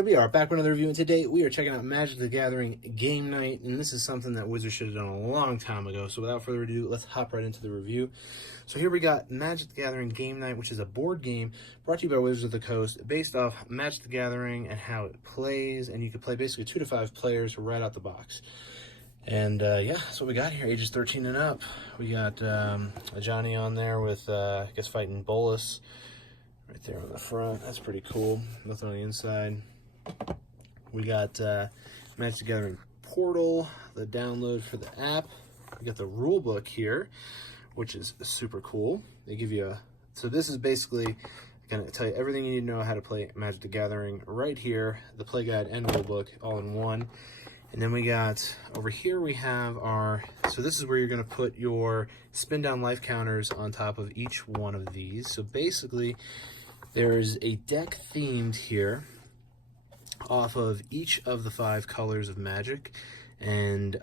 Here we are, back with another review, and today we are checking out Magic the Gathering Game Night, and this is something that Wizards should have done a long time ago. So without further ado, let's hop right into the review. So here we got Magic the Gathering Game Night, which is a board game brought to you by Wizards of the Coast, based off Magic the Gathering and how it plays, and you can play basically 2 to 5 players right out the box. And yeah, that's what we got here, ages 13 and up. We got Johnny on there with, I guess, fighting Bolus right there on the front. That's pretty cool. Nothing on the inside. We got Magic the Gathering Portal, the download for the app. We got the rule book here, which is super cool. They give you so this is basically going to tell you everything you need to know how to play Magic the Gathering right here, the play guide and rule book all in one. And then we got, over here we have our, so this is where you're going to put your spin down life counters on top of each one of these. So basically, there's a deck themed here off of each of the 5 colors of Magic, and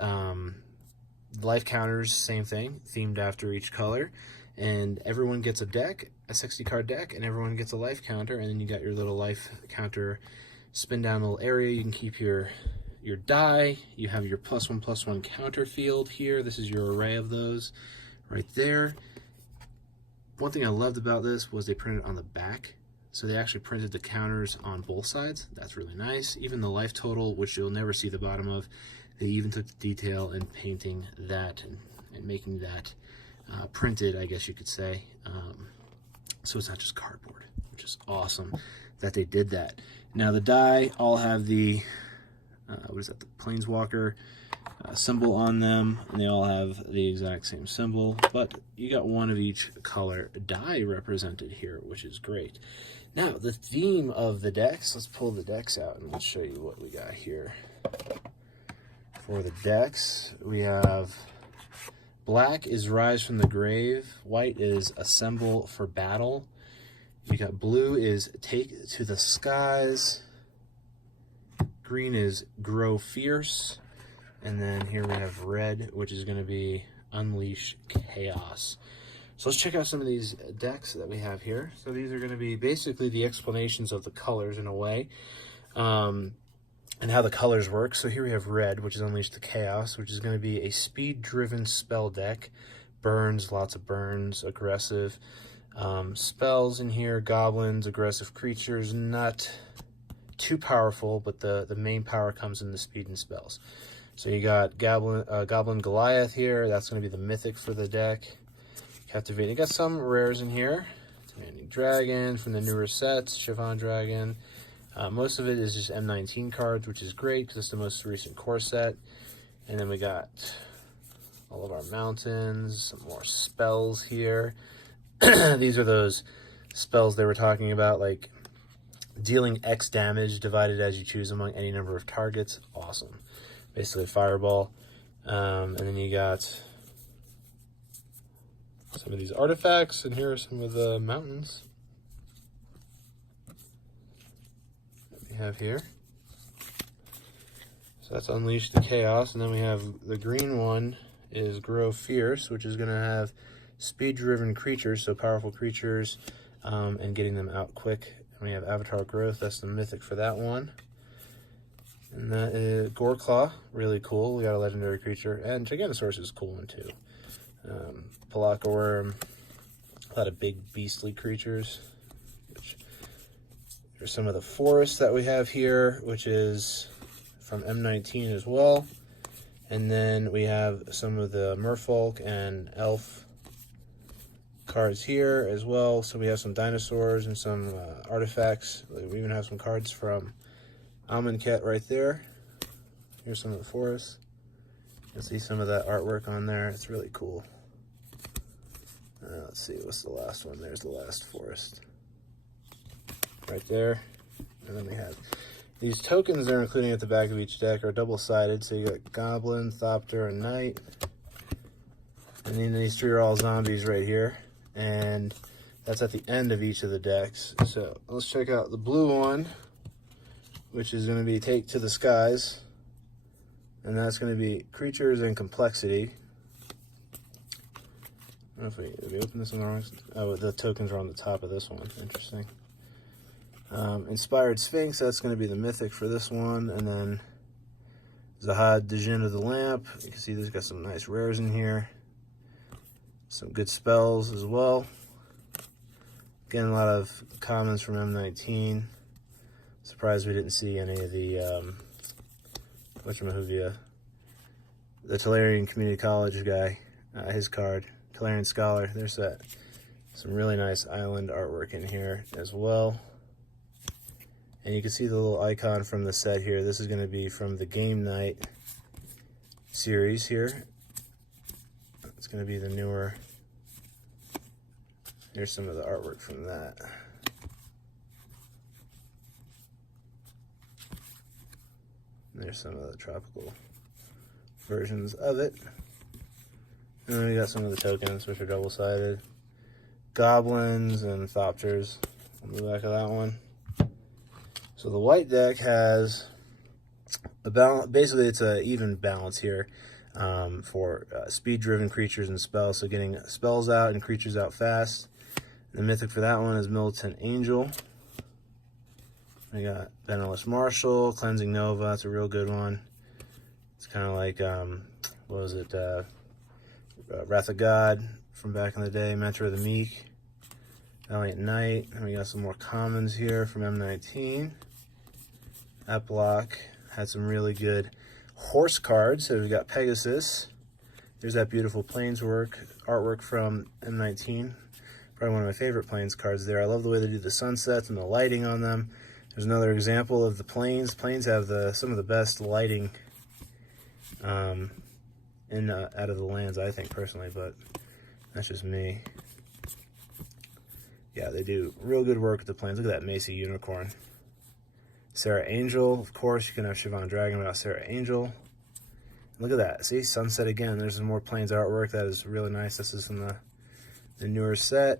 life counters, same thing, themed after each color, and everyone gets a deck, a 60 card deck, and everyone gets a life counter, and then you got your little life counter spin down little area. You can keep your die. You have your +1/+1 counter field here. This is your array of those right there. One thing I loved about this was they printed on the back. So they actually printed the counters on both sides. That's really nice. Even the life total, which you'll never see the bottom of, they even took the detail in painting that and making that printed, I guess you could say. So it's not just cardboard, which is awesome that they did that. Now the die all have the, what is that, the Planeswalker symbol on them, and they all have the exact same symbol, but you got one of each color die represented here, which is great. Now, the theme of the decks, let's pull the decks out and let's show you what we got here. For the decks, we have black is Rise from the Grave, white is Assemble for Battle, you got blue is Take to the Skies, green is Grow Fierce, and then here we have red, which is going to be Unleash Chaos. So let's check out some of these decks that we have here. So these are going to be basically the explanations of the colors in a way, and how the colors work. So here we have red, which is Unleash the Chaos, which is going to be a speed-driven spell deck. Burns, lots of burns, aggressive. Spells in here, goblins, aggressive creatures, not too powerful, but the main power comes in the speed and spells. So you got Goblin Goliath here. That's going to be the mythic for the deck. Captivating. You got some rares in here. Commanding Dragon from the newer sets. Chiffon Dragon. Most of it is just M19 cards, which is great because it's the most recent core set. And then we got all of our mountains. Some more spells here. These are those spells they were talking about, like dealing X damage divided as you choose among any number of targets. Awesome. Basically fireball. And then you got some of these artifacts, and here are some of the mountains that we have here. So that's Unleash the Chaos, and then we have the green one is Grow Fierce, which is going to have speed-driven creatures, so powerful creatures, and getting them out quick. And we have Avatar Growth, that's the mythic for that one. And that is Goreclaw, really cool. We got a legendary creature, and Giganosaurus is a cool one too. Palaka Worm, a lot of big beastly creatures. There's some of the forests that we have here, which is from M19 as well. And then we have some of the Merfolk and Elf cards here as well. So we have some dinosaurs and some artifacts. We even have some cards from Amonkhet right there. Here's some of the forests. You can see some of that artwork on there. It's really cool. Let's see, what's the last one? There's the last forest. Right there. And then we have these tokens they're including at the back of each deck are double-sided. So you got Goblin, Thopter, and Knight. And then these 3 are all zombies right here. And that's at the end of each of the decks. So let's check out the blue one, which is going to be Take to the Skies. And that's going to be Creatures and Complexity. I don't know if we open this on the wrong side. Oh, the tokens are on the top of this one. Interesting. Inspired Sphinx, that's going to be the mythic for this one. And then Zahad Djinn of the Lamp. You can see there's got some nice rares in here. Some good spells as well. Again, a lot of commons from M19. Surprised we didn't see any of the, whatchamahuvia, the Tolarian Community College guy, his card, Tolarian Scholar. There's that. Some really nice island artwork in here as well. And you can see the little icon from the set here. This is going to be from the Game Night series here. It's going to be the newer. Here's some of the artwork from that. There's some of the tropical versions of it. And then we got some of the tokens, which are double-sided. Goblins and Thopters on the back of that one. So the white deck has a balance. Basically, it's an even balance here for speed-driven creatures and spells. So getting spells out and creatures out fast. The mythic for that one is Militant Angel. We got Beneless Marshal, Cleansing Nova. That's a real good one. It's kind of like what was it? Wrath of God from back in the day. Mentor of the Meek. Valiant Knight. And we got some more commons here from M19. Eplock had some really good horse cards. So we got Pegasus. There's that beautiful Plains artwork from M19. Probably one of my favorite Plains cards there. I love the way they do the sunsets and the lighting on them. There's another example of the Plains. Plains have some of the best lighting out of the lands, I think, personally, but that's just me. Yeah, they do real good work with the Plains. Look at that Macy Unicorn. Sarah Angel, of course, you can have Siobhan Dragon without Sarah Angel. Look at that. See, sunset again. There's some more Plains artwork that is really nice. This is from the newer set.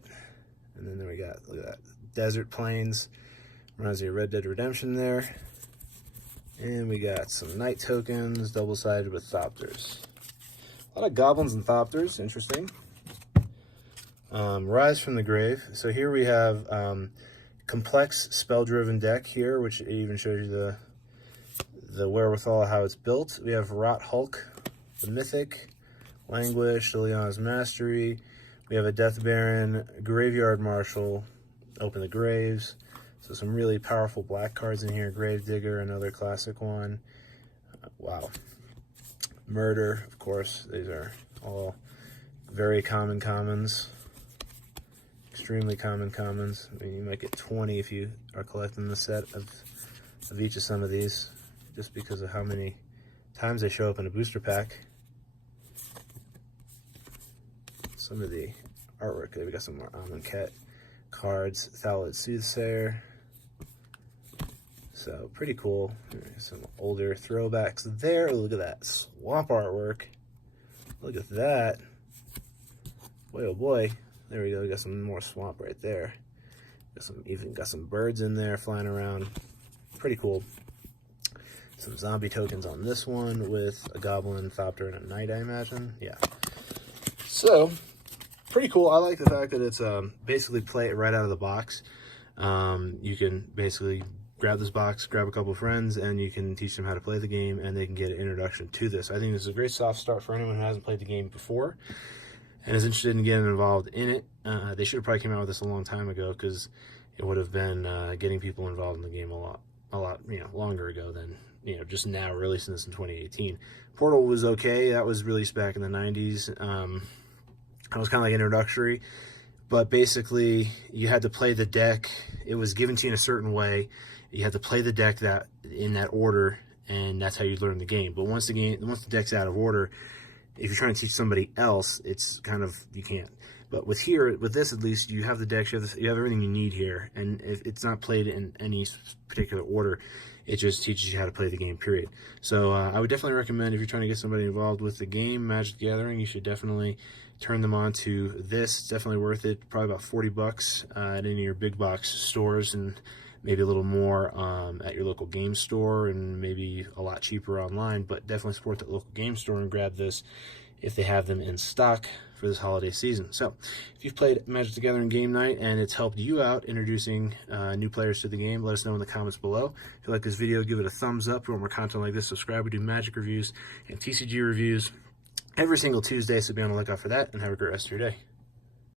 And then we got, look at that, Desert Plains. Reminds me of Red Dead Redemption there. And we got some night tokens, double-sided with Thopters. A lot of Goblins and Thopters, interesting. Rise from the Grave. So here we have complex spell-driven deck here, which even shows you the wherewithal of how it's built. We have Rot Hulk, the Mythic, Languish, Liliana's Mastery. We have a Death Baron, Graveyard Marshal, Open the Graves. So some really powerful black cards in here. Gravedigger, another classic one. Wow. Murder, of course. These are all very common commons. Extremely common commons. I mean, you might get 20 if you are collecting the set of each of some of these, just because of how many times they show up in a booster pack. Some of the artwork. We got some more Amonkhet cards. Thallid Soothsayer. So pretty cool. Some older throwbacks there. Look at that swamp artwork. Look at that. Boy, oh boy. There we go. We got some more swamp right there. Even got some birds in there flying around. Pretty cool. Some zombie tokens on this one with a goblin, Thopter, and a knight, I imagine. Yeah. So pretty cool. I like the fact that it's basically play it right out of the box. You can basically grab this box, grab a couple of friends, and you can teach them how to play the game, and they can get an introduction to this. I think this is a great soft start for anyone who hasn't played the game before and is interested in getting involved in it. They should have probably came out with this a long time ago, because it would have been getting people involved in the game a lot longer ago than just now releasing this in 2018. Portal was okay. That was released back in the 90s. It was kind of like introductory, but basically you had to play the deck. It was given to you in a certain way. You had to play the deck in that order, and that's how you learn the game. But once the deck's out of order, if you're trying to teach somebody else, it's kind of, you can't. But with this at least, you have the decks, you have everything you need here, and if it's not played in any particular order, it just teaches you how to play the game, period. So I would definitely recommend, if you're trying to get somebody involved with the game, Magic the Gathering, you should definitely turn them on to this. It's definitely worth it. Probably about $40 at any of your big box stores, and maybe a little more at your local game store, and maybe a lot cheaper online. But definitely support that local game store and grab this if they have them in stock for this holiday season. So if you've played Magic the Gathering Game Night and it's helped you out introducing new players to the game, let us know in the comments below. If you like this video, give it a thumbs up. For more content like this, subscribe. We do Magic reviews and TCG reviews every single Tuesday, so be on the lookout for that, and have a great rest of your day.